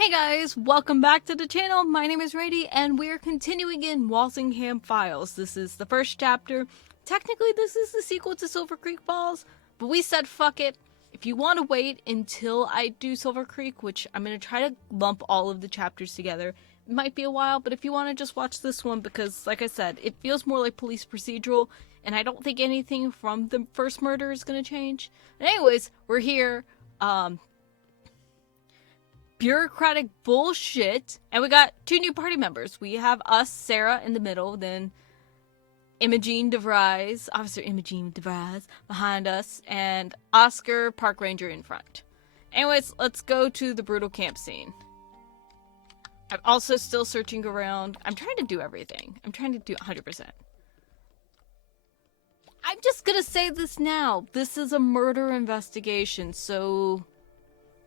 Hey guys, welcome back to the channel. My name is Randi and we're continuing in Walsingham Files. This is the first chapter. Technically this is the sequel to Silver Creek Falls, but we said fuck it. If you want to wait until I do Silver Creek, which I'm going to try to lump all of the chapters together, it might be a while, but if you want to just watch this one, because like I said, it feels more like police procedural, and I don't think anything from the first murder is going to change. And anyways, we're here, bureaucratic bullshit, and we got two new party members. We have us, Sarah, in the middle, then Imogene DeVries, Officer Imogene DeVries, behind us, and Oscar, Park Ranger, in front. Anyways, let's go to the brutal camp scene. I'm also still searching around. I'm trying to do everything. I'm trying to do 100%. I'm just gonna say this now. This is a murder investigation, so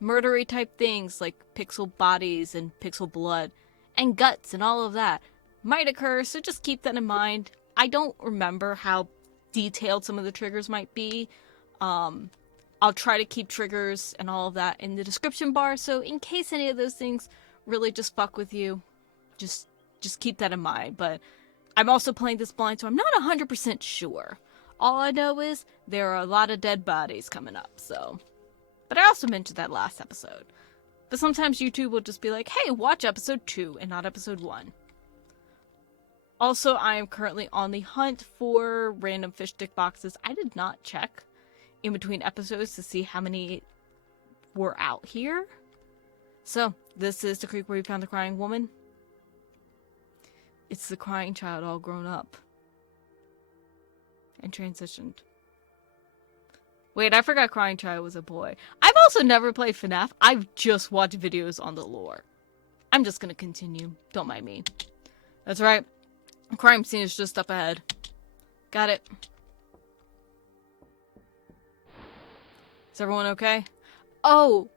murdery type things like pixel bodies and pixel blood and guts and all of that might occur, so just keep that in mind. I don't remember how detailed some of the triggers might be. I'll try to keep triggers and all of that in the description bar, so in case any of those things really just fuck with you, just keep that in mind. But I'm also playing this blind, so I'm not 100% sure. All I know is there are a lot of dead bodies coming up, so. But I also mentioned that last episode. But sometimes YouTube will just be like, hey, watch episode 2 and not episode 1. Also, I am currently on the hunt for random fish stick boxes. I did not check in between episodes to see how many were out here. So, this is the creek where we found the crying woman. It's the crying child all grown up. And transitioned. Wait, I forgot Crying Child was a boy. I've also never played FNAF. I've just watched videos on the lore. I'm just gonna continue. Don't mind me. That's right. Crime scene is just up ahead. Got it. Is everyone okay? Oh!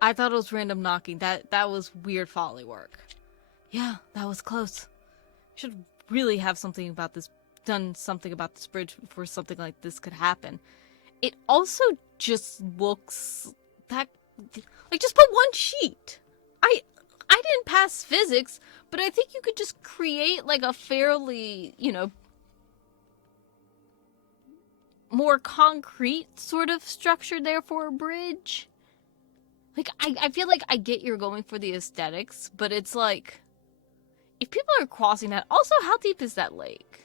I thought it was random knocking. That was weird folly work. Yeah, that was close. Should really have something about this, done something about this bridge before something like this could happen. It also just looks that, like, just put one sheet. I didn't pass physics, but I think you could just create, like, a fairly, you know, more concrete sort of structure there for a bridge. Like, I feel like I get you're going for the aesthetics, but it's like, if people are crossing that, also, how deep is that lake?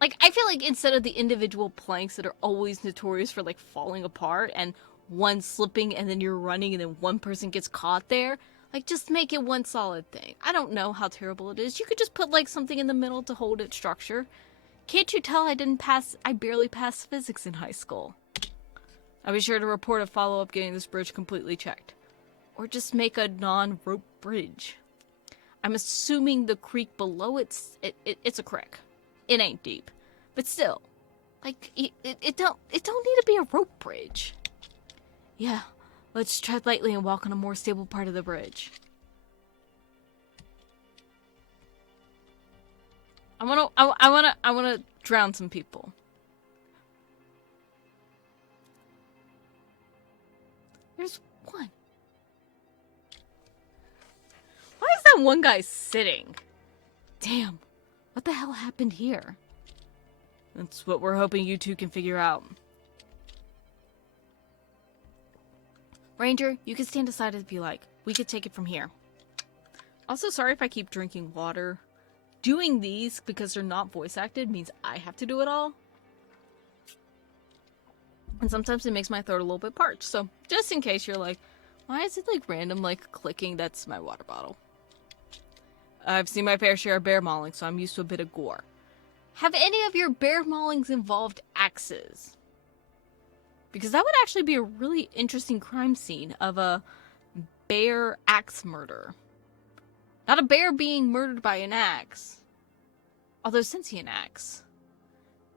Like, I feel like instead of the individual planks that are always notorious for, like, falling apart and one slipping and then you're running and then one person gets caught there, like, just make it one solid thing. I don't know how terrible it is. You could just put, like, something in the middle to hold its structure. Can't you tell I barely passed physics in high school? I'll be sure to report a follow-up getting this bridge completely checked. Or just make a non-rope bridge. I'm assuming the creek below it's a creek. It ain't deep, but still, like, it don't need to be a rope bridge. Yeah, let's tread lightly and walk on a more stable part of the bridge. I wanna drown some people. There's one. Why is that one guy sitting? Damn. What the hell happened here? That's what we're hoping you two can figure out. Ranger, you can stand aside and be like, we could take it from here. Also, sorry if I keep drinking water. Doing these, because they're not voice acted, means I have to do it all. And sometimes it makes my throat a little bit parched. So, just in case you're like, why is it like random, like, clicking? That's my water bottle. I've seen my fair share of bear mauling, so I'm used to a bit of gore. Have any of your bear maulings involved axes? Because that would actually be a really interesting crime scene of a bear axe murder. Not a bear being murdered by an axe. Although sentient axe.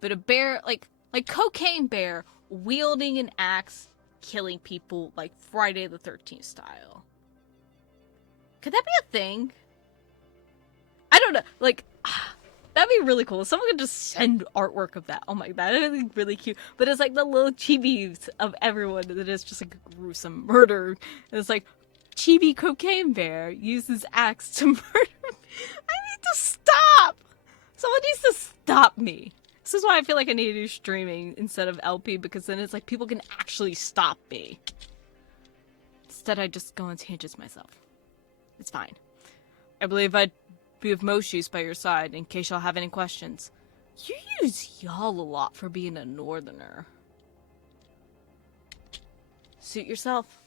But a bear, like cocaine bear wielding an axe, killing people like Friday the 13th style. Could that be a thing? I don't know, like, That'd be really cool. Someone could just send artwork of that. Oh my, that would be really cute. But it's like the little chibis of everyone that is just like a gruesome murder. And it's like, chibi cocaine bear uses axe to murder me. I need to stop! Someone needs to stop me. This is why I feel like I need to do streaming instead of LP, because then it's like people can actually stop me. Instead, I just go on tangents myself. It's fine. I believe I'd be of most use by your side in case y'all have any questions. You use y'all a lot for being a northerner. Suit yourself.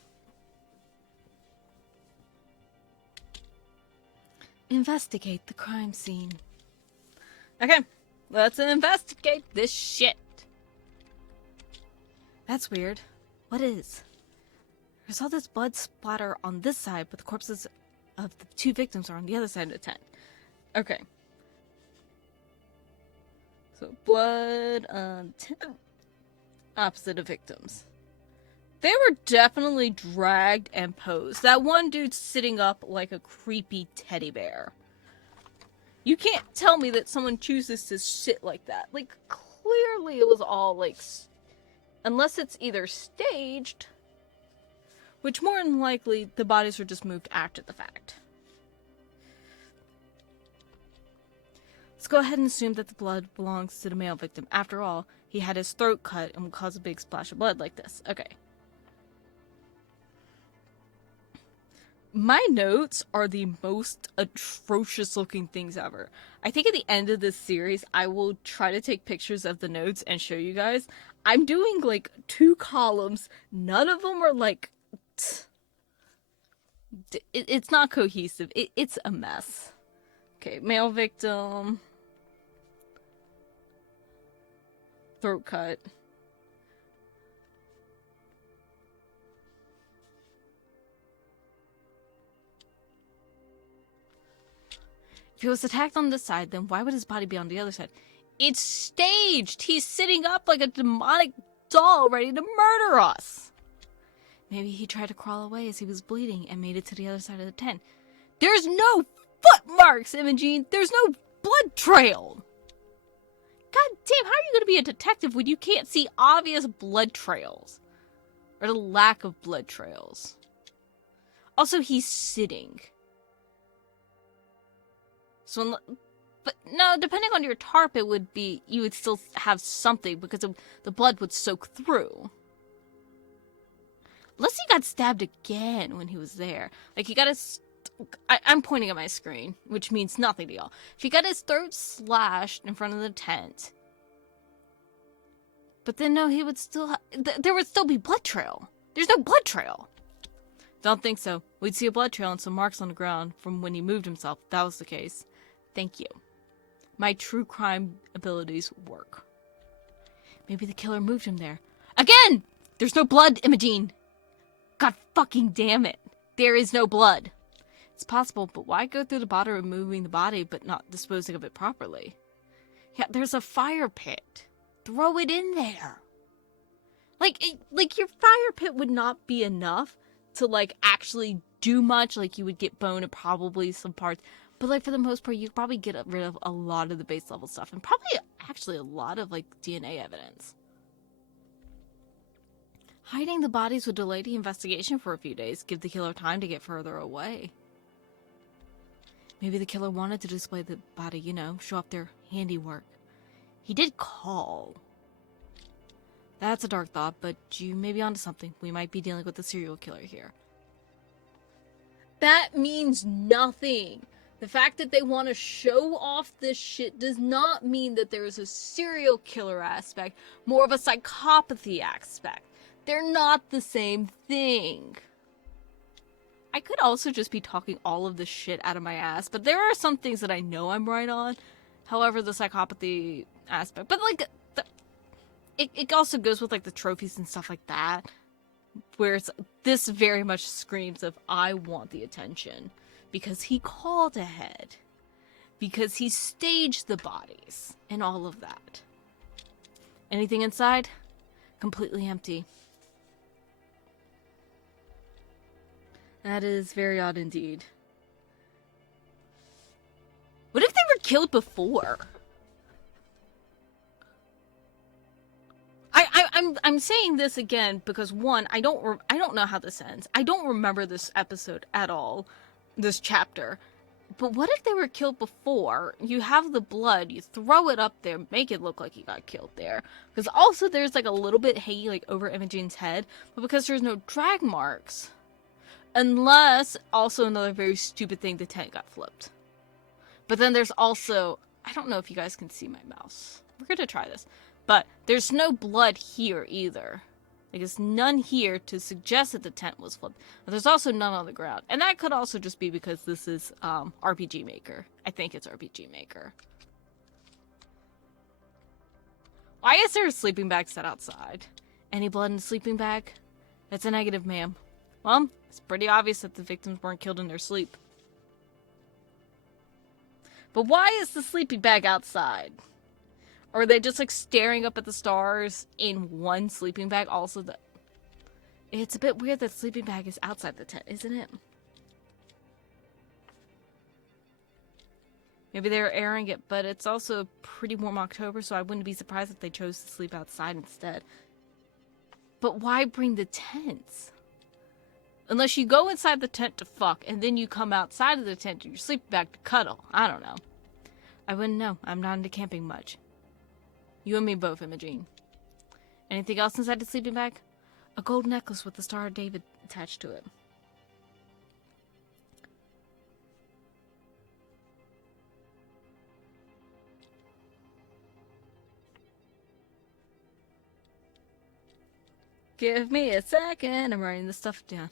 Investigate the crime scene. Okay, let's investigate this shit. That's weird. What is? There's all this blood splatter on this side, but the corpses of the two victims are on the other side of the tent. Okay. So, blood on tent. Opposite of victims. They were definitely dragged and posed. That one dude's sitting up like a creepy teddy bear. You can't tell me that someone chooses to sit like that. Like, clearly it was all, like... Unless it's either staged... Which, more than likely, the bodies were just moved after the fact. Let's go ahead and assume that the blood belongs to the male victim. After all, he had his throat cut and would cause a big splash of blood like this. Okay. My notes are the most atrocious looking things ever. I think at the end of this series, I will try to take pictures of the notes and show you guys. I'm doing like 2 columns. None of them are like... It's not cohesive. It's a mess. Okay, male victim. Throat cut. If he was attacked on this side, then why would his body be on the other side? It's staged! He's sitting up like a demonic doll ready to murder us! Maybe he tried to crawl away as he was bleeding and made it to the other side of the tent. There's no footmarks, Imogene! There's no blood trail! God damn, how are you going to be a detective when you can't see obvious blood trails? Or the lack of blood trails. Also, he's sitting. So, but no, depending on your tarp, it would be, you would still have something because the blood would soak through. Unless he got stabbed again when he was there. Like, he got his... I'm pointing at my screen, which means nothing to y'all. If he got his throat slashed in front of the tent... But then, no, he would still... there would still be blood trail. There's no blood trail. Don't think so. We'd see a blood trail and some marks on the ground from when he moved himself. If that was the case. Thank you. My true crime abilities work. Maybe the killer moved him there. Again! There's no blood, Imogene! God fucking damn it. There is no blood. It's possible, but why go through the bother of moving the body but not disposing of it properly? Yeah, there's a fire pit. Throw it in there. Like your fire pit would not be enough to, like, actually do much. Like, you would get bone and probably some parts. But, like, for the most part, you'd probably get rid of a lot of the base level stuff. And probably, actually, a lot of, like, DNA evidence. Hiding the bodies would delay the investigation for a few days, give the killer time to get further away. Maybe the killer wanted to display the body, you know, show off their handiwork. He did call. That's a dark thought, but you may be onto something. We might be dealing with a serial killer here. That means nothing. The fact that they want to show off this shit does not mean that there is a serial killer aspect, more of a psychopathy aspect. They're not the same thing. I could also just be talking all of this shit out of my ass, but there are some things that I know I'm right on. However, the psychopathy aspect, but like, it also goes with like the trophies and stuff like that, where it's, this very much screams of, I want the attention, because he called ahead, because he staged the bodies, and all of that. Anything inside? Completely empty. That is very odd indeed. What if they were killed before? I'm saying this again because one, I don't know how this ends. I don't remember this episode at all, this chapter. But what if they were killed before? You have the blood, you throw it up there, make it look like he got killed there. Because also there's like a little bit hay like over Imogene's head, but because there's no drag marks. Unless, also another very stupid thing, the tent got flipped. But then there's also, I don't know if you guys can see my mouse. We're gonna try this. But there's no blood here either. Like, there's none here to suggest that the tent was flipped. But there's also none on the ground. And that could also just be because this is RPG Maker. I think it's RPG Maker. Why is there a sleeping bag set outside? Any blood in the sleeping bag? That's a negative, ma'am. Well, it's pretty obvious that the victims weren't killed in their sleep. But why is the sleeping bag outside? Or are they just like staring up at the stars in one sleeping bag? Also, it's a bit weird that the sleeping bag is outside the tent, isn't it? Maybe they're airing it, but it's also pretty warm October, so I wouldn't be surprised if they chose to sleep outside instead. But why bring the tents? Unless you go inside the tent to fuck, and then you come outside of the tent to your sleeping bag to cuddle. I don't know. I wouldn't know. I'm not into camping much. You and me both, Imogene. Anything else inside the sleeping bag? A gold necklace with the Star of David attached to it. Give me a second. I'm writing this stuff down.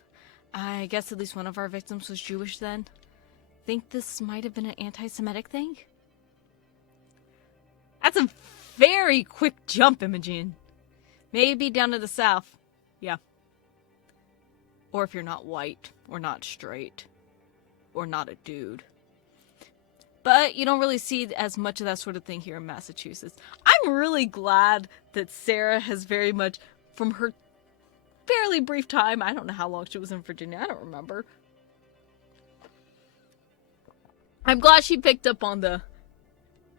I guess at least one of our victims was Jewish then. Think this might have been an anti-Semitic thing? That's a very quick jump, Imogen. Maybe down to the south. Yeah. Or if you're not white, or not straight, or not a dude. But you don't really see as much of that sort of thing here in Massachusetts. I'm really glad that Sarah has very much, from her fairly brief time, I don't know how long she was in Virginia, I don't remember. I'm glad she picked up on the,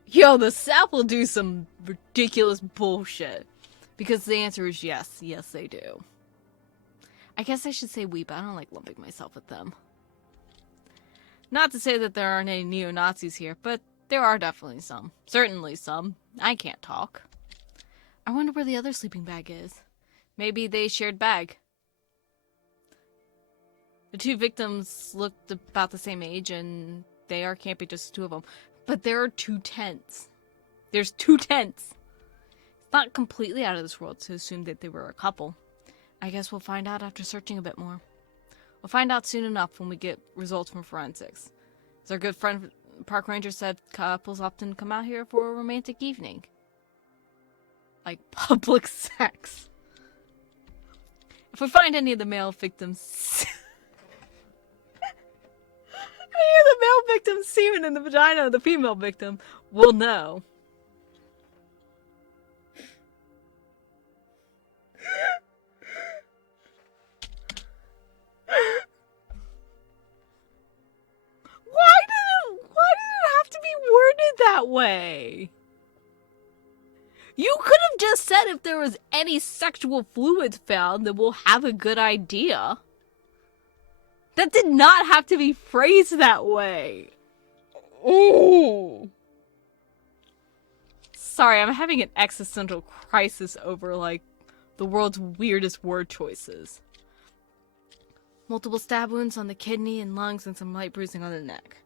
yo, the South will do some ridiculous bullshit. Because the answer is yes. Yes, they do. I guess I should say we, but I don't like lumping myself with them. Not to say that there aren't any neo-Nazis here, but there are definitely some. Certainly some. I can't talk. I wonder where the other sleeping bag is. Maybe they shared bag. The two victims looked about the same age, and they are camping, just two of them. But there are two tents. There's two tents. It's not completely out of this world to assume that they were a couple. I guess we'll find out after searching a bit more. We'll find out soon enough when we get results from forensics. As our good friend Park Ranger said, couples often come out here for a romantic evening. Like public sex. If we find any of the male victims... any of the male victims' semen in the vagina of the female victim, we'll know. Why did it have to be worded that way? You could have just said if there was any sexual fluids found, then we'll have a good idea. That did not have to be phrased that way. Ooh. Sorry, I'm having an existential crisis over, like, the world's weirdest word choices. Multiple stab wounds on the kidney and lungs and some light bruising on the neck.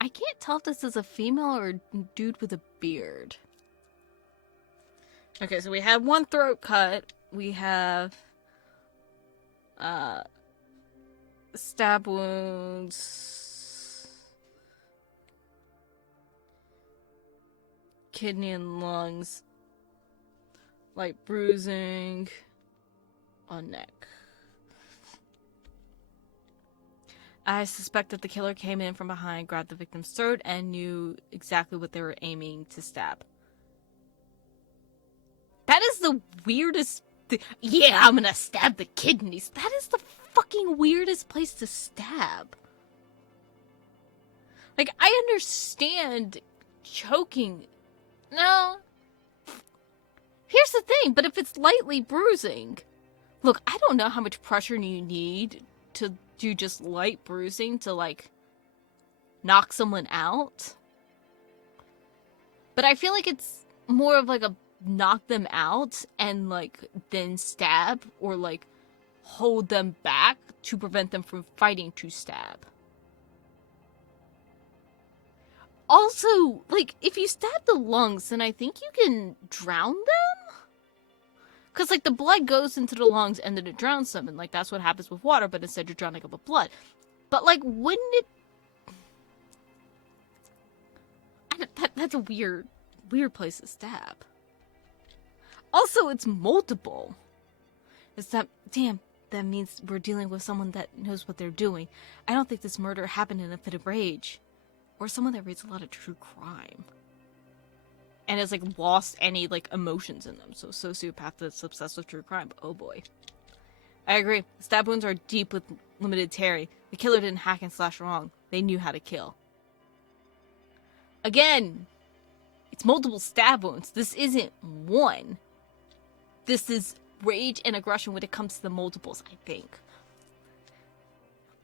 I can't tell if this is a female or a dude with a beard. Okay, so we have one throat cut. We have stab wounds, kidney and lungs, light bruising on neck. I suspect that the killer came in from behind, grabbed the victim's throat, and knew exactly what they were aiming to stab. That is the weirdest yeah, I'm gonna stab the kidneys. That is the fucking weirdest place to stab. Like, I understand choking. No. Here's the thing, but if it's lightly bruising... Look, I don't know how much pressure you need to do just light bruising to, like, knock someone out. But I feel like it's more of, like, a knock them out and, like, then stab or, like, hold them back to prevent them from fighting to stab. Also, like, if you stab the lungs, then I think you can drown them? Because, like, the blood goes into the lungs and then it drowns them, and, like, that's what happens with water, but instead you're drowning up with blood. But, like, wouldn't it... that's a weird place to stab. Also, it's multiple. It's that... Damn, that means we're dealing with someone that knows what they're doing. I don't think this murder happened in a fit of rage. Or someone that reads a lot of true crime. And has, like, lost any, like, emotions in them. So, sociopath that's obsessed with true crime. Oh, boy. I agree. Stab wounds are deep with limited tearing. The killer didn't hack and slash wrong. They knew how to kill. Again, it's multiple stab wounds. This isn't one. This is rage and aggression when it comes to the multiples, I think.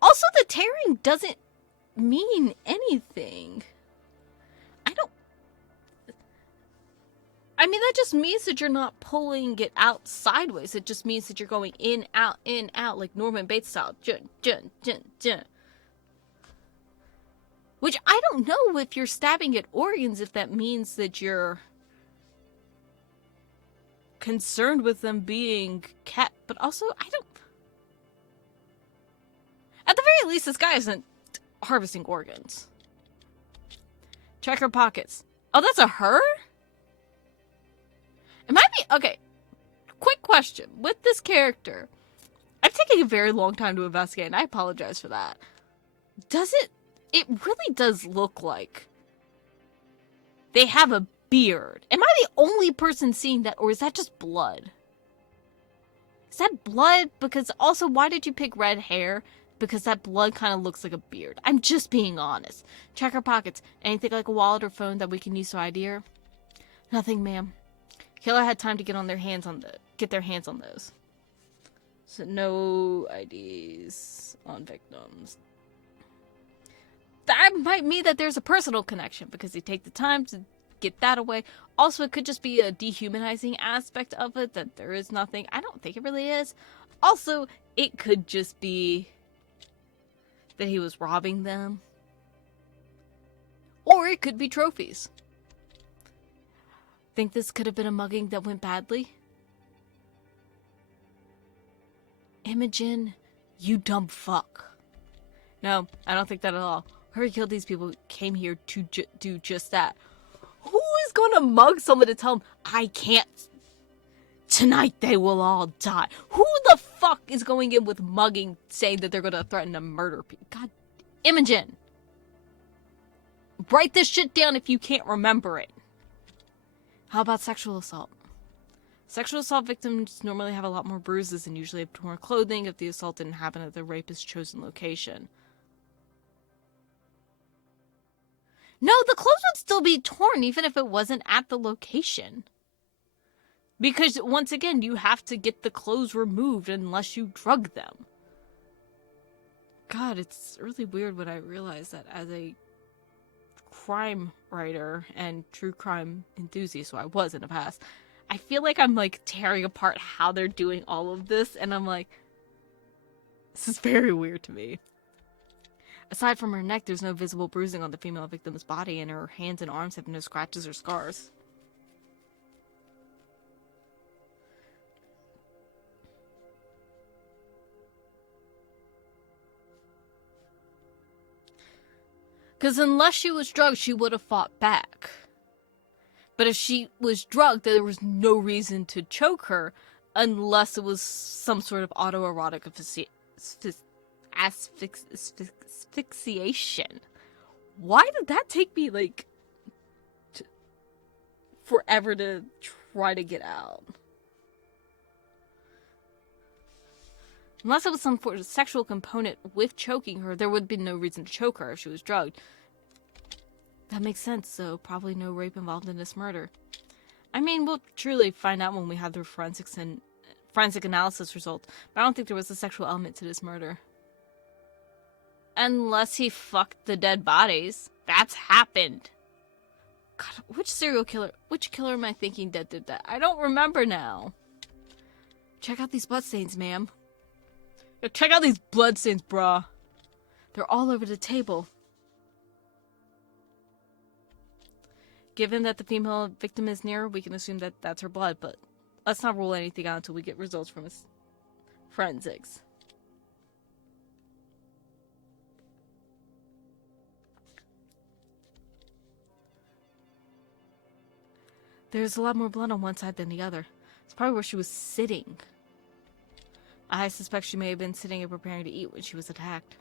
Also, the tearing doesn't mean anything. I mean, that just means that you're not pulling it out sideways. It just means that you're going in, out, like Norman Bates style. Jun, jun, jun, jun. Which I don't know if you're stabbing at organs, if that means that you're concerned with them being kept. But also, I don't... At the very least, this guy isn't harvesting organs. Check her pockets. Oh, that's a her? It might be... Okay. Quick question. With this character, I've taken a very long time to investigate, and I apologize for that. Does it... It really does look like they have a beard. Am I the only person seeing that, or is that just blood? Is that blood? Because also, why did you pick red hair? Because that blood kind of looks like a beard. I'm just being honest. Check our pockets. Anything like a wallet or phone that we can use to ID her? Nothing, ma'am. Killer had time to get their hands on those. So no IDs on victims. That might mean that there's a personal connection because they take the time to get that away. Also, it could just be a dehumanizing aspect of it, that there is nothing. I don't think it really is. Also, it could just be that he was robbing them. Or it could be trophies. Think this could have been a mugging that went badly? Imogen, you dumb fuck. No, I don't think that at all. Whoever killed these people came here to do just that. Who is going to mug someone to tell them, I can't... Tonight they will all die. Who the fuck is going in with mugging, saying that they're going to threaten to murder people? God, Imogen. Write this shit down if you can't remember it. How about sexual assault? Sexual assault victims normally have a lot more bruises and usually have torn clothing if the assault didn't happen at the rapist's chosen location. No, the clothes would still be torn even if it wasn't at the location. Because, once again, you have to get the clothes removed unless you drug them. God, it's really weird when I realize that as a crime writer and true crime enthusiast, so I was in the past, I feel like I'm, like, tearing apart how they're doing all of this, and I'm like, this is very weird to me. Aside from her neck, there's no visible bruising on the female victim's body, and her hands and arms have no scratches or scars. Because unless she was drugged, she would have fought back. But if she was drugged, there was no reason to choke her unless it was some sort of autoerotic asphyxiation. Why did that take me, like, forever to try to get out? Unless it was some sort of sexual component with choking her, there would be no reason to choke her if she was drugged. That makes sense, so probably no rape involved in this murder. I mean, we'll truly find out when we have the forensic analysis results, but I don't think there was a sexual element to this murder. Unless he fucked the dead bodies. That's happened. God, which killer am I thinking that did that? I don't remember now. Check out these bloodstains, ma'am. Check out these bloodstains, brah. They're all over the table. Given that the female victim is near, we can assume that that's her blood, but let's not rule anything out until we get results from his forensics. There's a lot more blood on one side than the other. It's probably where she was sitting. I suspect she may have been sitting and preparing to eat when she was attacked.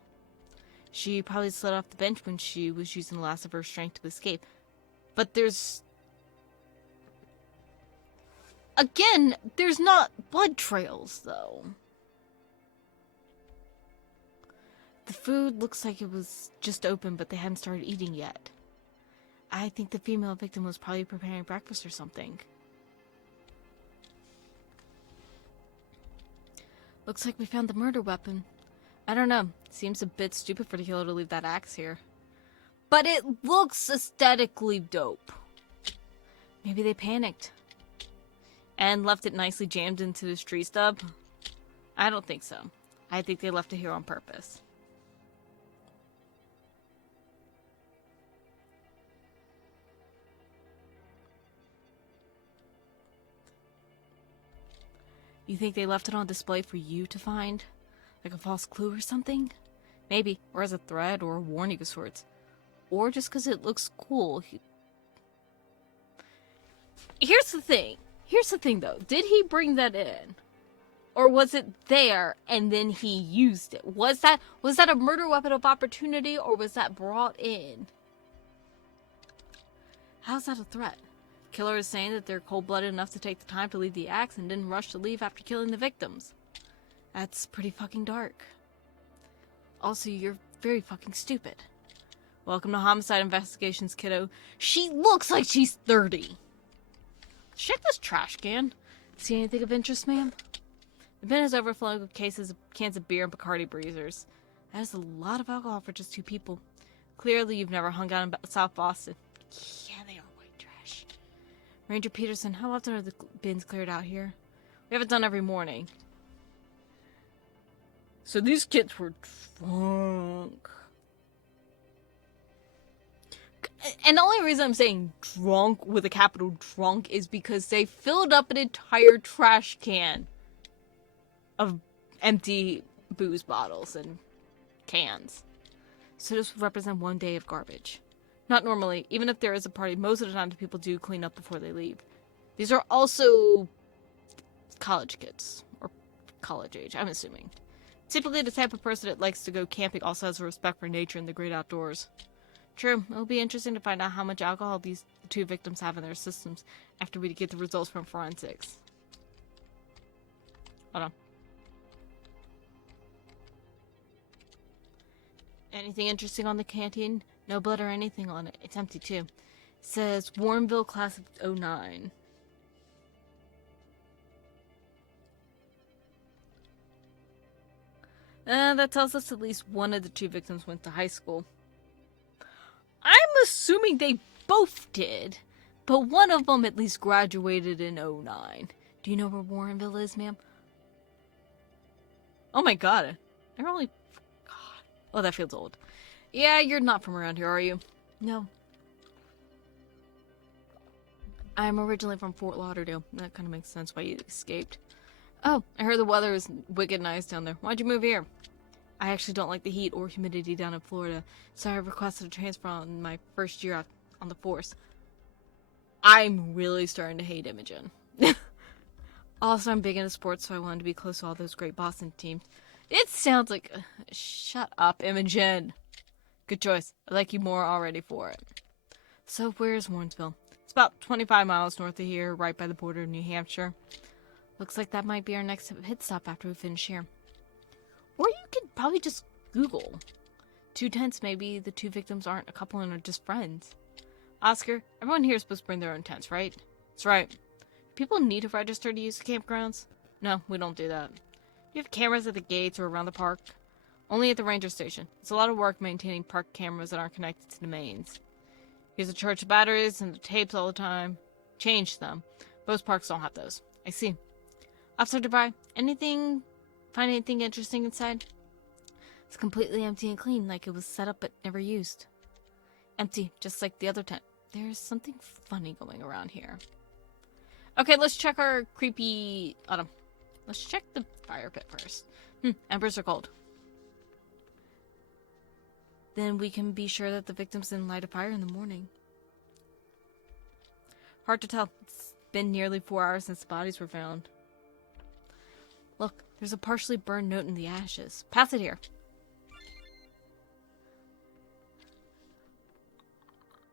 She probably slid off the bench when she was using the last of her strength to escape. But there's not blood trails, though. The food looks like it was just open, but they hadn't started eating yet. I think the female victim was probably preparing breakfast or something. Looks like we found the murder weapon. I don't know. Seems a bit stupid for the killer to leave that axe here. But it looks aesthetically dope. Maybe they panicked and left it nicely jammed into this tree stub. I don't think so. I think they left it here on purpose. You think they left it on display for you to find? Like a false clue or something? Maybe, or as a threat or a warning of sorts. Or just because it looks cool. Here's the thing though. Did he bring that in? Or was it there and then he used it? Was that a murder weapon of opportunity, or was that brought in? How's that a threat? Killer is saying that they're cold-blooded enough to take the time to leave the axe and didn't rush to leave after killing the victims. That's pretty fucking dark. Also, you're very fucking stupid. Welcome to Homicide Investigations, kiddo. She looks like she's 30. Check this trash can. See anything of interest, ma'am? The bin is overflowing with cans of beer and Bacardi breezers. That is a lot of alcohol for just 2 people. Clearly, you've never hung out in South Boston. Yeah, they are white trash. Ranger Peterson, how often are the bins cleared out here? We have it done every morning. So these kids were drunk. And the only reason I'm saying drunk with a capital drunk is because they filled up an entire trash can of empty booze bottles and cans. So this would represent 1 day of garbage. Not normally. Even if there is a party, most of the time the people do clean up before they leave. These are also college kids. Or college age, I'm assuming. Typically the type of person that likes to go camping also has a respect for nature and the great outdoors. True, it'll be interesting to find out how much alcohol the 2 victims have in their systems after we get the results from forensics. Hold on. Anything interesting on the canteen? No blood or anything on it. It's empty too. It says Warrenville class of 09. That tells us at least one of the 2 victims went to high school. I'm assuming they both did, but one of them at least graduated in 09. Do you know where Warrenville is, ma'am? Oh my god. They're only... God. Oh, that feels old. Yeah, you're not from around here, are you? No. I'm originally from Fort Lauderdale. That kind of makes sense why you escaped. Oh, I heard the weather is wicked nice down there. Why'd you move here? I actually don't like the heat or humidity down in Florida, so I requested a transfer on my first year out on the force. I'm really starting to hate Imogen. Also, I'm big into sports, so I wanted to be close to all those great Boston teams. It sounds like... shut up, Imogen. Good choice. I like you more already for it. So, where's Warrensville? It's about 25 miles north of here, right by the border of New Hampshire. Looks like that might be our next hit stop after we finish here. Or you could probably just Google. 2 tents, maybe the 2 victims aren't a couple and are just friends. Oscar, everyone here is supposed to bring their own tents, right? That's right. People need to register to use the campgrounds? No, we don't do that. You have cameras at the gates or around the park? Only at the ranger station. It's a lot of work maintaining park cameras that aren't connected to the mains. You have to charge the batteries and the tapes all the time. Change them. Most parks don't have those. I see. Officer Dubai, find anything interesting inside? It's completely empty and clean, like it was set up but never used. Empty, just like the other tent. There's something funny going around here. Okay, let's check our creepy autumn. Let's check the fire pit first. Embers are cold. Then we can be sure that the victims didn't light a fire in the morning. Hard to tell. It's been nearly 4 hours since the bodies were found. Look, there's a partially burned note in the ashes. Pass it here.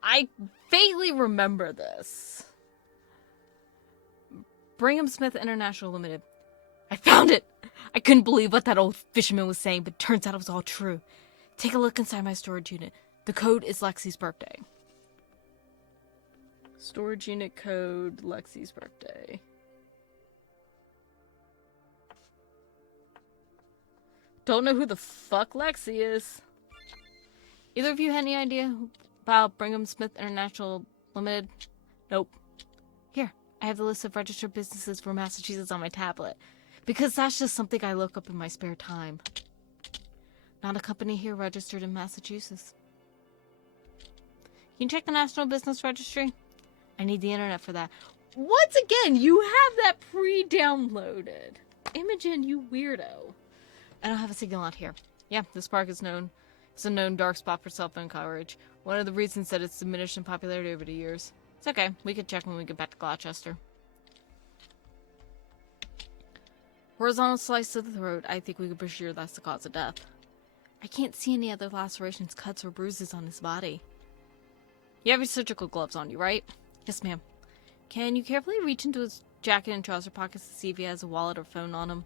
I vaguely remember this. Brigham Smith International Limited. I found it! I couldn't believe what that old fisherman was saying, but turns out it was all true. Take a look inside my storage unit. The code is Lexi's birthday. Storage unit code, Lexi's birthday. Don't know who the fuck Lexi is. Either of you had any idea about Brigham Smith International Limited? Nope. Here, I have the list of registered businesses for Massachusetts on my tablet. Because that's just something I look up in my spare time. Not a company here registered in Massachusetts. Can you check the National Business Registry? I need the internet for that. Once again, you have that pre-downloaded. Imogen, you weirdo. I don't have a signal out here. Yeah, this park is known. It's a known dark spot for cell phone coverage. One of the reasons that it's diminished in popularity over the years. It's okay. We can check when we get back to Gloucester. Horizontal slice to the throat. I think we could be sure that's the cause of death. I can't see any other lacerations, cuts, or bruises on his body. You have your surgical gloves on you, right? Yes, ma'am. Can you carefully reach into his jacket and trouser pockets to see if he has a wallet or phone on him?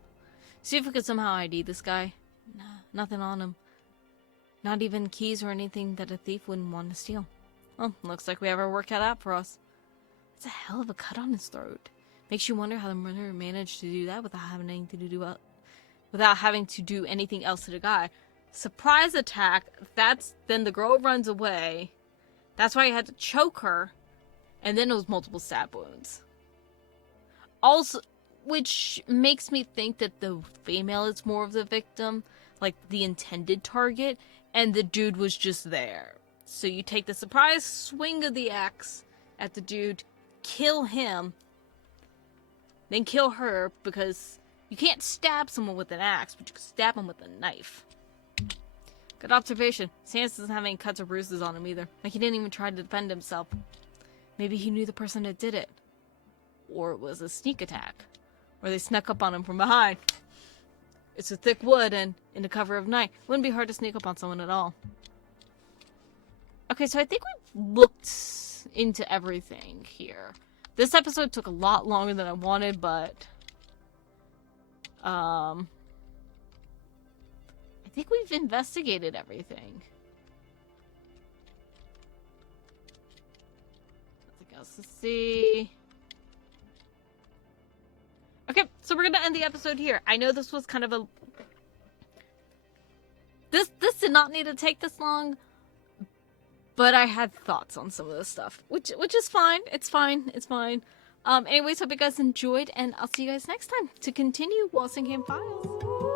See if we could somehow ID this guy. Nah, nothing on him. Not even keys or anything that a thief wouldn't want to steal. Well, looks like we have our work cut out for us. It's a hell of a cut on his throat. Makes you wonder how the murderer managed to do that without having to do anything else to the guy. Surprise attack. Then the girl runs away. That's why he had to choke her. And then it was multiple stab wounds. Also, which makes me think that the female is more of the victim, like the intended target, and the dude was just there. So you take the surprise swing of the axe at the dude, kill him, then kill her, because you can't stab someone with an axe, but you can stab him with a knife. Good observation. Sans doesn't have any cuts or bruises on him either. Like he didn't even try to defend himself. Maybe he knew the person that did it. Or it was a sneak attack. Or they snuck up on him from behind. It's a thick wood and in the cover of night. Wouldn't be hard to sneak up on someone at all. Okay, so I think we've looked into everything here. This episode took a lot longer than I wanted, but I think we've investigated everything. Nothing else to see. Okay, so we're gonna end the episode here. I know this was kind of a... This did not need to take this long, but I had thoughts on some of this stuff, which is fine. It's fine. It's fine. Anyways, hope you guys enjoyed, and I'll see you guys next time to continue Walsingham Files.